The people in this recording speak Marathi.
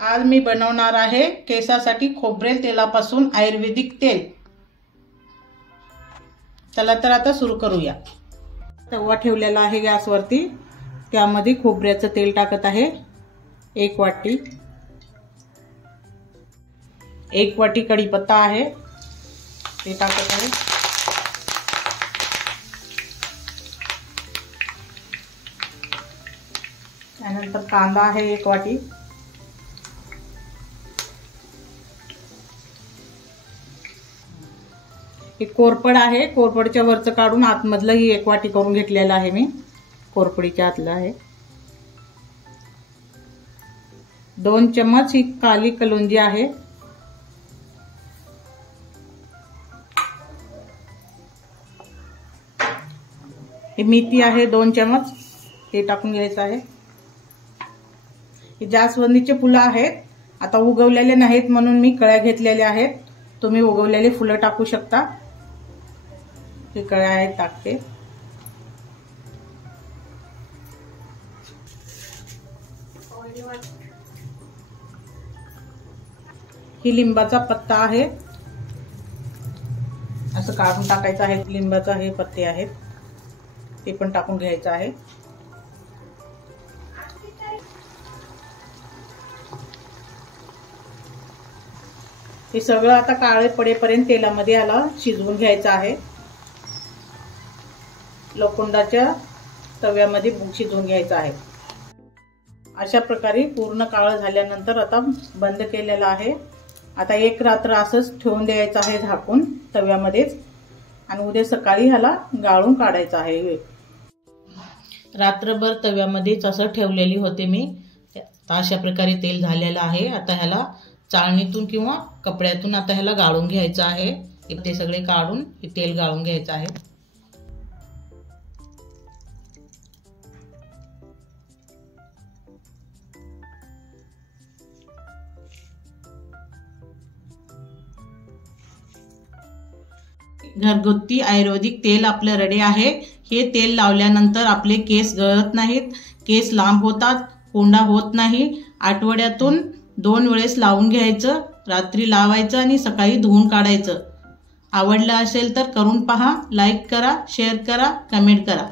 आज मी बनवणार आहे केसासाठी खोबरेल तेलापासून आयुर्वेदिक तेल। चला तर आता सुरू करूया। तवा ठेवलेला आहे गॅसवरती, त्यामध्ये खोबऱ्याचं तेल टाकत आहे 1 वाटी। 1 वाटी कढीपत्ता आहे ते टाकत आहे। त्यानंतर कांदा आहे 1 वाटी। एक कोरपड आहे, कोरपडच्या वरचं काढून आतमधलं ही 1 वाटी करून घेतलेलं आहे मी। कोरपडीच्या आतलं आहे। 2 चम्मच ही काली कलुंजी आहे। ही मेथी आहे 2 चम्मच, ते टाकून घ्यायचं आहे। हे जास्वंदीचे फुलं आहेत, आता उगवलेले नाहीत म्हणून मी कळ्या घेतलेल्या आहेत। तुम्ही उगवलेले फुलं टाकू शकता। हे कळ्या आहेत टाकते। ही लिंबाचा पत्ता आहे, असं काढून टाकायचं आहे। लिंबाचा हे पत्ते आहेत ते पण टाकून घ्यायचं आहे। हे सगळं आता काळे पडेपर्यंत तेलामध्ये याला शिजवून घ्यायचं आहे। लोखंडाच्या तव्यामध्ये शिजवून घ्यायचं आहे। अशा प्रकारे पूर्ण काळं झाल्यानंतर आता बंद केलेलं आहे। आता 1 रात्र असंच ठेवून द्यायचं आहे झाकून तव्यामध्येच, आणि उद्या सकाळी ह्याला गाळून काढायचं आहे। रात्रभर तव्यामध्येच असं ठेवलेली होते मी। अशा प्रकारे तेल झालेलं आहे। आता ह्याला चाळणीतून किंवा कपड्यातून आता ह्याला गाळून घ्यायचं आहे। ते सगळे काढून हे तेल गाळून घ्यायचं आहे। घरगुती आयुर्वेदिक तेल आपलं रेडी आहे। हे तेल लावल्यानंतर आपले केस गळत नाहीत, केस लांब होतात, कोंडा होत नाही। आठवड्यातून 2 वेळेस लावून घ्यायचं, रात्री लावायचं आणि सकाळी धुवून काढायचं। आवडलं असेल तर करून पहा, लाईक करा, शेअर करा, कमेंट करा।